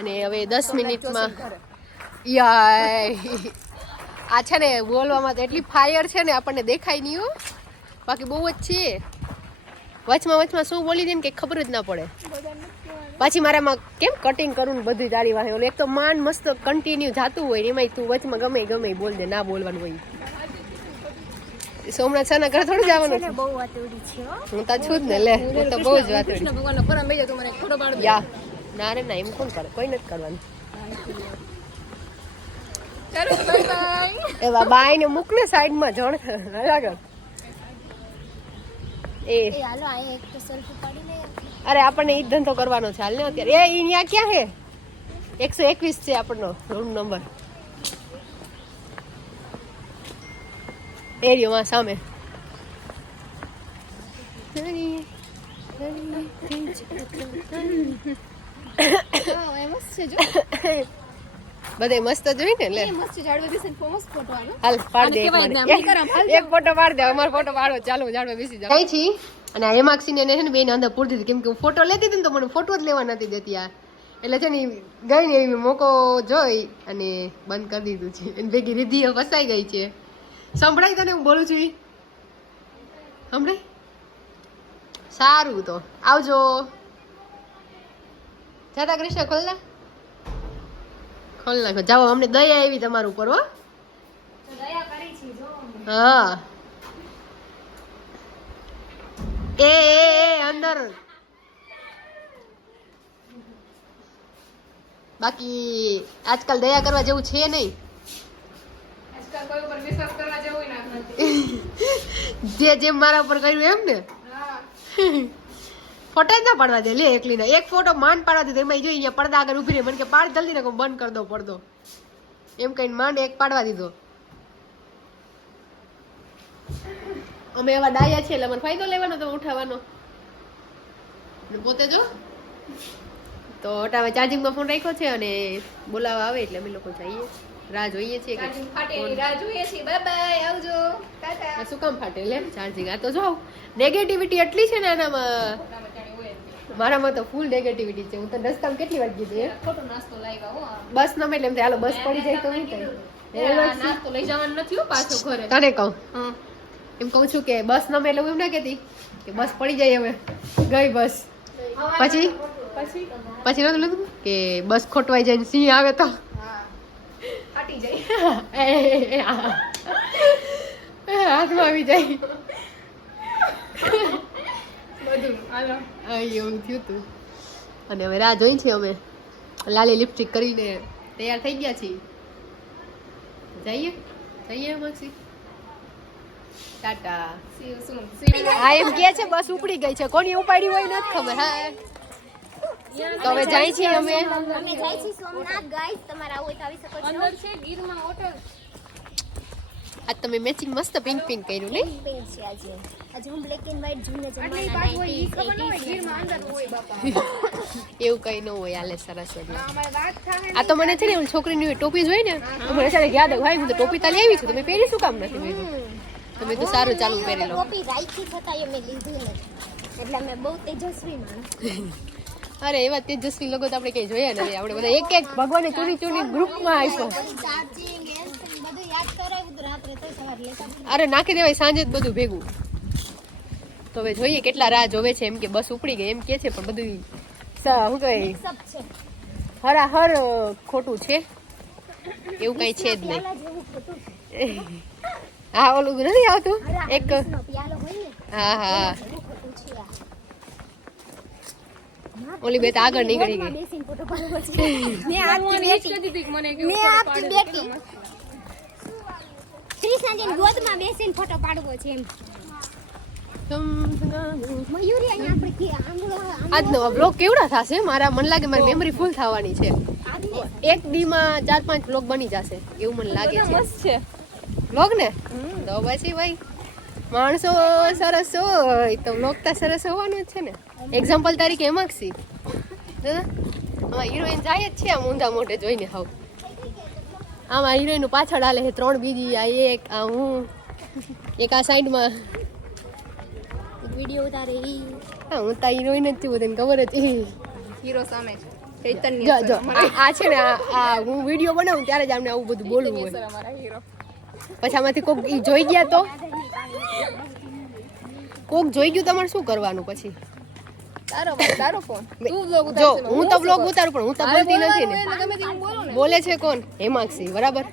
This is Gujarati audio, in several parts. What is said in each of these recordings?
અને હવે 10 મિનિટમાં યાય આ છે ને બોલવામાં તો એટલી ફાયર છે ને આપણને દેખાય નહીં હો, બાકી બહુ જ છે. વચમાં શું બોલી દે ને કે ખબર જ ના પડે. પાછી મારામાં કેમ કટિંગ કરું ને બધું તારી વાહે ઓલું એક તો માન મસ્ત કન્ટિન્યુ જાતું હોય ને એમાંય તું વચમાં ગમે બોલ દે, ના બોલવાનું હોય. સોમનાથ સાના ઘર થોડું જવાનું છે. બહુ વાતોડી છે હો. હું તો છું જ ને, લે હું તો બહુ જ વાતોડી. કૃષ્ણ ભગવાનનો પરમ બેજો તું મને ખોટો પાડ દે. યા ના રે ના, એમ કોણ કરે, કોઈ નથી કરવાનું. ચાલો બાય બાય. એવા બાય ને મૂક ને સાઈડમાં જણ આગળ. એ હાલો આ એક તો સેલ્ફી પાડી લે. અરે આપણને ઈ ધંધો કરવાનો છે હાલ ને અત્યારે. એ અહીંયા ક્યાં હે? 121 છે આપણનો રૂમ નંબર. એરિયો માં સામે. બધે મસ્ત જોઈ ને લે. મસ્ત ઝાડવા બેસીને મસ્ત ફોટો આવે. હાલ પાડ દે એક ફોટો પાડ દે. અમારો ફોટો પાડો ચાલો ઝાડવા બેસી જાવ. કઈ છી અને આ હેમાક્ષી ને છે ને બેન અંદર પૂરી દીધી, કેમ કે હું ફોટો લેતી હતી ને તો મને ફોટો જ લેવા નથી દેતી યાર. એટલે છે ને ગઈ ને એવી મોકો જોઈ અને બંધ કરી દીધું છે. એની ભેગી રીધી ફસાઈ ગઈ છે. સંભળાય તને હું બોલું છું? સંભળાય? સારું તો આવજો. જાતા કૃષ્ણ ખોલ નાખો. જાઓ, અમને દયા આવી તમારા ઉપર હો. દયા કરી છે જો. હા એ અંદર બાકી આજકાલ દયા કરવા જેવું છે નહીં. આજકાલ કોઈ ઉપર વિશ્વાસ કરવા જેવું નથી. જેમ મારા ઉપર કર્યું એમ ને. ફોટો જ ના પાડવા દે લે એકલીને. એક ફોટો માંડ પાડવા દીધો એમાં જોઈ અહીંયા પડદા આગળ ઉભી રહી. મને કે પાડ જલ્દી ને બંધ કરી દો પડદો એમ કઈ માંડ એક પાડવા દીધો. અમે એવા ડાયા છે એટલે મને ફાયદો લેવાનો તો ઉઠાવવાનો પોતે જો. તો હટાવે ચાર્જિંગમાં ફોન રાખ્યો છે અને બોલાવા આવે એટલે અમે લોકો જઈએ. રાહ જોઈએ છીએ કે રાહ જોઈએ છીએ. બાય બાય આવજો. ટાટા. શું કામ ફાટે લે ચાર્જિંગ? આ તો જો નેગેટિવિટી એટલી છે ને આનામાં. મારામાં તો ફૂલ નેગેટિવિટી છે. હું તો રસ્તામાં કેટલી વાર કીધું ખોટો નાસ્તો લાવ્યા હો. બસ ન એટલે એમ થાય હાલો બસ પડી જાય તો નહીં થાય. નાસ્તો લઈ જવાનું નથી હો પાછો ઘરે. તને કહું એમ કહું છું કે બસ ન એટલે હું એમ ના કહેતી કે બસ પડી જાય હવે ગઈ બસ. પછી નતું લીધું કે બસ ખોટવાઈ જાય ને સિંહ આવે તો ફાટી જાય. હાથમાં આવી જાય. બધું હાલો એવું થયું તું. અને હવે રાહ જોઈ છે અમે. લાલી લિપસ્ટિક કરીને તૈયાર થઈ ગયા છીએ. જઈએ માક્ષી. ટાટા. હા એમ કે છે બસ ઉપડી ગઈ છે. કોની ઉપાડી હોય નથી ખબર. હા તો હવે જાય છીએ અમે જાય છીએ સોમનાથ. ગાઈસ તમારે આવું હોય તો આવી શકો છો. અંદર છે ગીરમાં હોટલ. આજ તમે મેચિંગ મસ્ત પિંક કર્યું ને. પિંક છે આજે હું બ્લેક એન્ડ વ્હાઈટ જૂના જમાના 90s ગીરમાં અંદર હોય બાપા. એવું કઈ ન હોય. હાલે સરસ એટલે આ તો મને છે ને છોકરીની ટોપી જોઈ ને તો મને છે યાદ ભાઈ હું તો ટોપી તાલી આવી છું. તમે પહેરી શું કામ નથી મેં તમે તો સારું ચાલુ પહેરી લો. ટોપી રાખી છતાં મેં લીધી નથી એટલે મેં બહુ તેજસ્વી માણસ. અરે એવા તેજસ્વી લોકો તો આપણે કઈ જોયા નથી. આપણે બધા એક ભગવાને ચૂની ગ્રુપમાં આપ્યો. ચાર્જિંગ બધું યાદ કરાવ્યું તો રાત્રે તો સવારે લેતા. અરે નાખી દેવાય સાંજે જ બધું ભેગું. તો હવે જોઈએ કેટલા રાહ જોવે છે. એમ કે બસ ઉપડી ગઈ એમ કે છે પણ બધું શું કહે સબ છે હરાહર ખોટું છે. એવું કઈ છે જ નહીં. હા ઓલું નથી આવતું એક. પિયાલો હોય ને હા એવું ખોટું છે આ. ઓલી બે તો આગળ નીકળી ગઈ. બેસીને ફોટો પાડવો છે. મેં આપતી બેટી કૃષ્ણજીની ગોદમાં બેસીને ફોટો પાડવો છે એમ. મયુરી અહીંયા આપણે કે આજનો બ્લોગ કેવડા થશે? મારા મને લાગે મારી મેમરી ફૂલ થવાની છે. એક દી માં 4-5 બ્લોગ બની જશે એવું મને લાગે છે. મસ્ત છે બ્લોગ ને. તો પછી ભાઈ માણસો સરસ હોય તો બ્લોગ તો સરસ હોવાનો જ છે ને. એક્ઝામ્પલ તરીકે હેમાક્ષી દાદા હિરોઈન જાય જ છે આમ ઊંધા મોઢે જોઈને. હાવ આમાં હિરોઈન પાછળ હાલે છે 3 બીજી. આ એક આ હું એક આ સાઈડમાં વિડિયો ઉતારે ઈ. હા હું તો હિરોઈન જ છું. બધાને ખબર જ. હીરો સામે જો આ છે ને આ હું વિડીયો બનાવું ત્યારે જ આમને આવું બધું બોલવું હોય. પછી આમાંથી કોક ઈ જોઈ ગયા તો કોક જોઈ ગયું તમારે શું કરવાનું પછી? તારો ફોન જો હું તો બ્લોગ ઉતારું પણ હું તો બોલતી નથી ને. બોલે છે કોણ? હેમાંક્ષી બરાબર.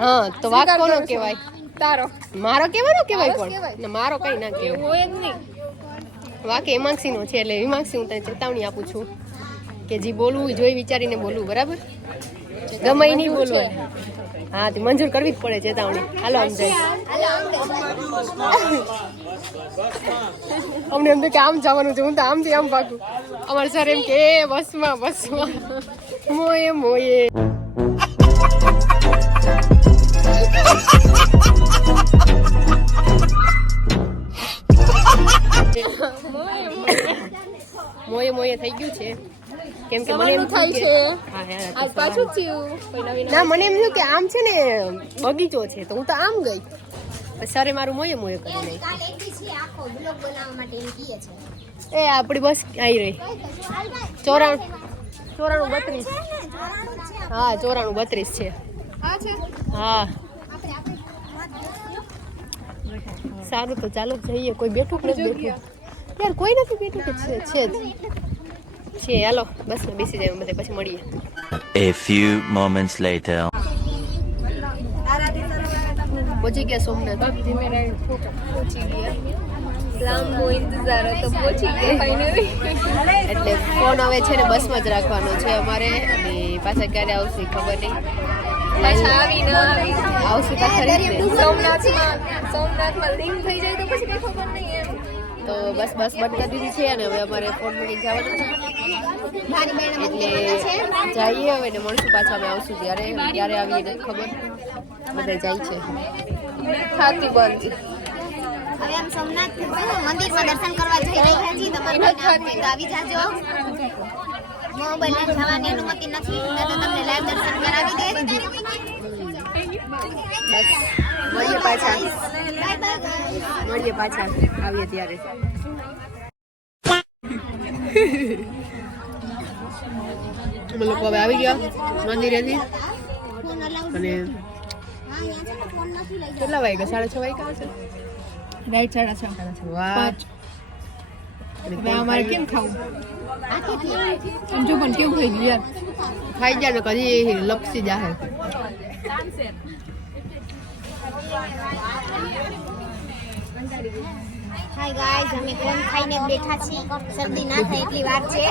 હા તો વાક કોનો કહેવાય? તારો મારો કેવાનો કહેવાય પણ ના મારો કઈ ના કહેવાય. હોય જ નહીં. વાક હેમાંક્ષી નો છે એટલે હેમાંક્ષી હું તને ચેતવણી આપું છું કે જે બોલવું એ જોઈ વિચારીને બોલવું બરાબર. ગમે ઈ નહીં બોલવું. હા તે મંજૂર કરવી જ પડે ચેતવણી. હાલો આમ જાય અમને એમ તો કે આમ જવાનું છે હું તો આમથી આમ ભાગું. અમારે સર એમ કે બસમાં મોયે મોયે. મોયે મોયે થઈ ગયું છે કેમ કે મને એમ થાય છે હા યાર આજ પાછું થયું. ના મને એમ થયું કે આમ છે ને બગીચો છે તો હું તો આમ ગઈ. સરે મારું મોયે મોયે કરી નાખ્યું. કાલે એક દી છે આખો બ્લોગ બનાવવા માટે એમ કહે છે. એ આપણી બસ આવી રહી 94 32. હા 94 32 છે. આ છે હા સારું તો ચાલો જઈએ. કોઈ બેઠું કે નથી બેઠું? યાર કોઈ નથી બેઠું કે છે જ છે. હાલો બસ માં બેસી જાય બધે પછી મળીએ. A few moments later. પહોંચી ગયા સોમનાથ. પહોંચી ગયા. લાંબો ઇંતજાર હતો પહોંચી ગયા ફાઇનલી. એટલે ફોન હવે છે ને બસમાં જ રાખવાનો છે અમારે અને પાછા ક્યારે આવશે ખબર નહીં. પાછા આવી ના આવી આવશે પાછા રીતે. સોમનાથમાં લિંક થઈ જાય તો પછી કઈ ખબર નહીં એમ. તો બસ બંધ કરી દીધી છે અને હવે અમારે ફોન મૂકીને જવાનું છે. એટલે જઈએ હવે ને મળશું પાછા. અમે આવશું ત્યારે આવીએ ને ખબર બધા જાય છે. ખાતી બંધ હવે આમ સોમનાથ મંદિરમાં દર્શન કરવા જઈ રહ્યા છીએ. તમારે કોઈ આવી જાજો. મોબાઈલ જવાની અનુમતિ નથી તો તમને લાઈવ દર્શન કરાવી દે. બસ મળીએ પાછા. Bye bye. મળીએ પાછા આવીએ ત્યારે. અમે લોકો હવે આવી ગયા મંદિરેથી ફોન અલાઉડ અને હા અહીંયા છે ને ફોન નથી લઈ કેટલા વાગ્યા? 6:30 વાગ્યા હશે. રાઈટ 6:30. વાહ હવે અમારે કેમ ખાવું? આખેથી જો પણ કેવું થઈ ગયું યાર. ખાઈ જાય ને કદી લપસી જાહે. હાય ગાઈઝ અમે કોણ ખાઈને બેઠા છીએ. શરદી ના થાય એટલી વાર છે.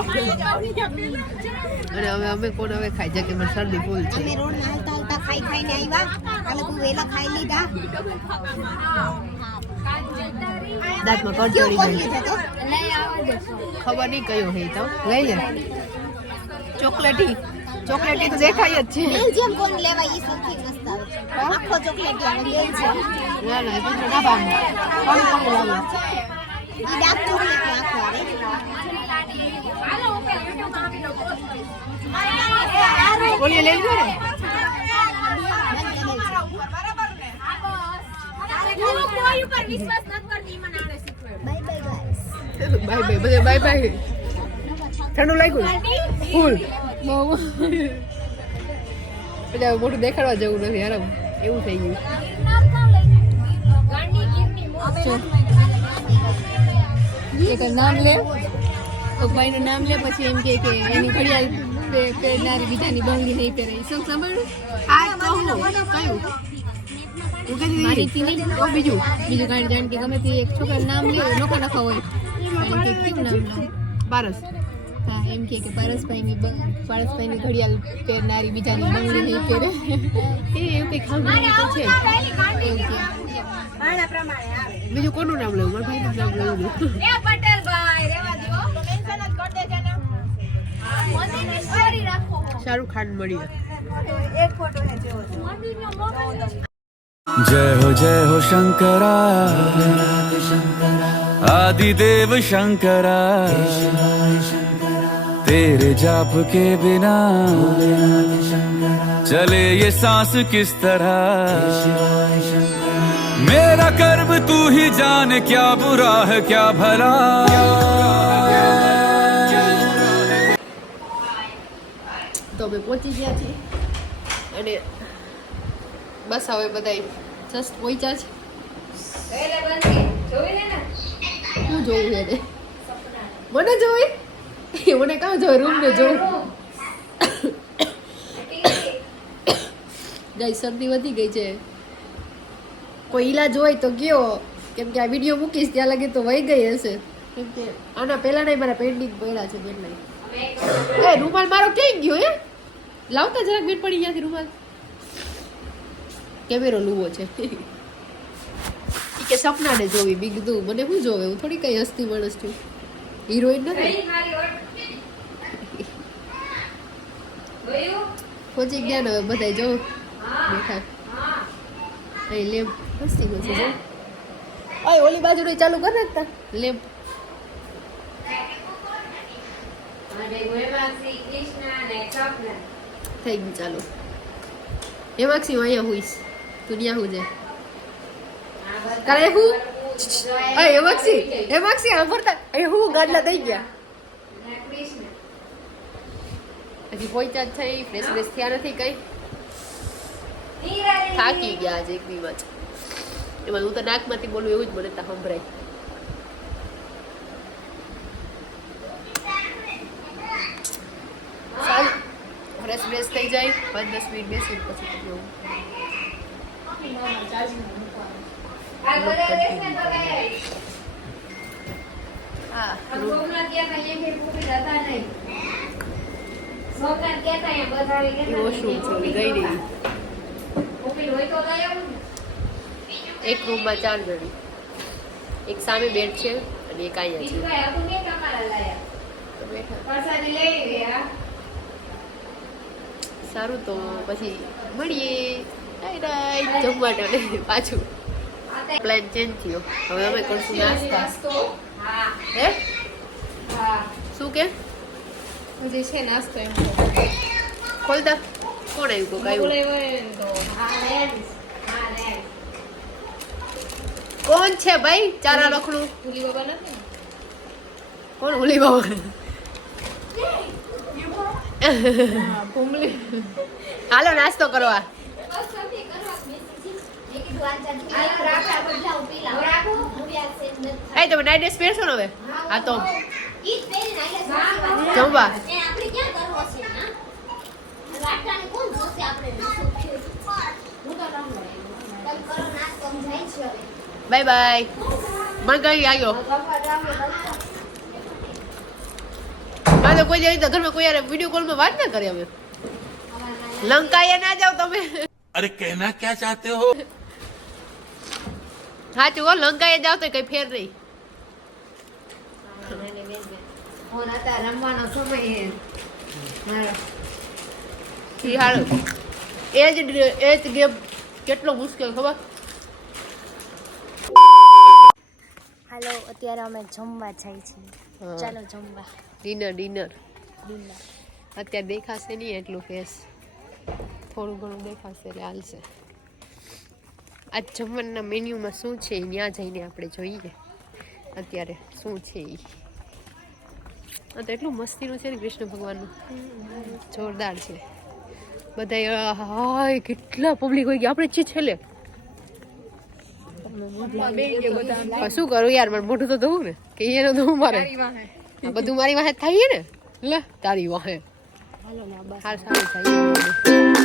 અને અમે કોણ હવે ખાઈ જાય કે મને શરદી ફૂલ છે. અમે રોડમાં હાલતા હાલતા ખાઈને આવ્યા. આ લોકો વેલા ખાઈ લીધા. દાંતમાં કેવું કડચોરી કોણ ગઈ. લીધા તો? ખબર નહીં કયો હે તો લઈ લે. ચોકલેટી તો દેખાય જ છે. બેલ્જિયમ કોણ લેવાય એ સૌથી મસ્ત આવે. આખો ચોકલેટ આવે બેલ્જિયમ. ના ના તો ના પામે. કોણ લાગે? ઈ ડાર્ક ચોકલેટ નો આખો આવે. બોલીએ લઈ લો ને. Bye bye guys. Bye bye બધે બાય બાય. ઠંડુ લાગ્યું ફૂલ બહુ. એટલે હવે મોટું દેખાડવા જેવું નથી યાર એવું થઈ ગયું. એક નામ લે એક ભાઈનું નામ લે પછી એમ કે એની ઘડિયાળ પહેરનારી બીજાની બંગડી નહીં પહેરે. શું સાંભળ્યું? આ તો હું કયું મારીથી નહીં તો બીજું કાંઈ જાણ કે ગમે તે એક છોકરાનું નામ લે નોખા નખા હોય એમ કે કેવું નામ લે? બારસ. હા એમ કે પારસભાઈની ઘડિયાળ પહેરનારી બીજાની બંગડી નહીં પહેરે એ એવું કંઈક સાંભળ્યું તો છે. એવું કે બીજું કોનું નામ લેવું? મારા ભાઈનું નામ લેવું. શાહરુખ ખાન મળીએ. जय हो शंकरा आदिदेव शंकरा तेरे जाप के बिना चले ये सांस किस तरह मेरा कर्म तू ही जाने क्या बुरा है क्या भला અમે પહોંચી ગયા છીએ અને બસ હવે બધા જસ્ટ પહોંચ્યા છે. શું જોવું એને મને જોવે મને કાં જોવે રૂમ ને જોવું ગાઈ શરદી વધી ગઈ છે. કોઈ ઈલાજ હોય તો કયો કેમ કે આ વિડીયો મૂકીશ ત્યાં લાગે તો વહી ગઈ હશે કેમ કે આના પહેલા નહીં મારા પેન્ડિંગ પડ્યા છે કેટલાય. એ રૂમાલ મારો ક્યાં ગયો હે લાવતા જરાક બેટ પડી ત્યાંથી રૂમાલ કેમેરો લુવો છે કે સપનાને જોવી બી કીધું મને શું જોવે હું થોડી કઈ હસ્તી માણસ છું હિરોઈન નથી. પહોંચી ગયા ને હવે બધા જો બેઠા અહીં લેમ્પ હસ્તી નથી જો ઓય ઓલી બાજુ નું ચાલુ કર નાખતા લેમ્પ થઈ ગયું ચાલુ. હેમાક્ષી હું અહીંયા હુઈશ તું ત્યાં હું જાય કરે હું હેમાક્ષી સાંભળતા અહીં હું ગાડલા થઈ ગયા હજી પહોંચ્યા જ થઈ ફ્રેશ ફ્રેશ થયા નથી કઈ થાકી ગયા આજે એક દિવસ એમાં હું તો નાકમાંથી બોલું એવું જ મને તો સંભળાય. સારું ફ્રેશ ફ્રેશ થઈ જાય 5-10 મિનિટ બેસી પછી તો એક રૂમમાં 4 જણી એક સામે બેડ છે અને એક અહીંયા છે. સારું તો પછી મળીએ જમવા ટાણે પાછું પ્લાન ચેન્જ થયો હવે અમે કરશું નાસ્તા. હે શું કે હજી છે નાસ્તો એમ ખોલતા કોણ આવ્યું કોક આવ્યું કોણ છે ભાઈ ચારા લખણું ભૂલી બાબા નથી ને? કોણ ભૂલી બાબા હા ભૂમલી હાલો નાસ્તો કરવા. એ તમે નાઈટ ડ્રેસ પહેરશો ને હવે હા તો જમવા બાય બાય મને કઈ આવ્યો તો કોઈ જઈ તો ઘરમાં કોઈ યાર વિડીયો કોલમાં વાત ના કરે અમે લંકાએ ના જાવ તમે. अरे कहना क्या चाहते हो? સાચું હો લંકાએ જાવ તો કઈ ફેર નહીં. રમવાનો સમય એ જ ગેમ કેટલો મુશ્કેલ ખબર. હાલો અત્યારે અમે જમવા જાય છીએ ચાલો જમવા. ડિનર અત્યારે દેખાશે નહીં એટલું ફેસ થોડું ઘણું દેખાશે એટલે હાલશે. આ જમવાના મેન્યુમાં શું છે ત્યાં જઈને આપણે જોઈએ અત્યારે શું છે એ. આ તો એટલું મસ્તીનું છે ને કૃષ્ણ ભગવાનનું જોરદાર છે. બધા હાય કેટલા પબ્લિક હોય ગયા આપણે છેલ્લે શું કરું યાર મારે મોઢું તો ધોવું ને કે એનો ધોવું મારે બધું મારી વાહે થાય ને લે તારી વાહે સારું થાય.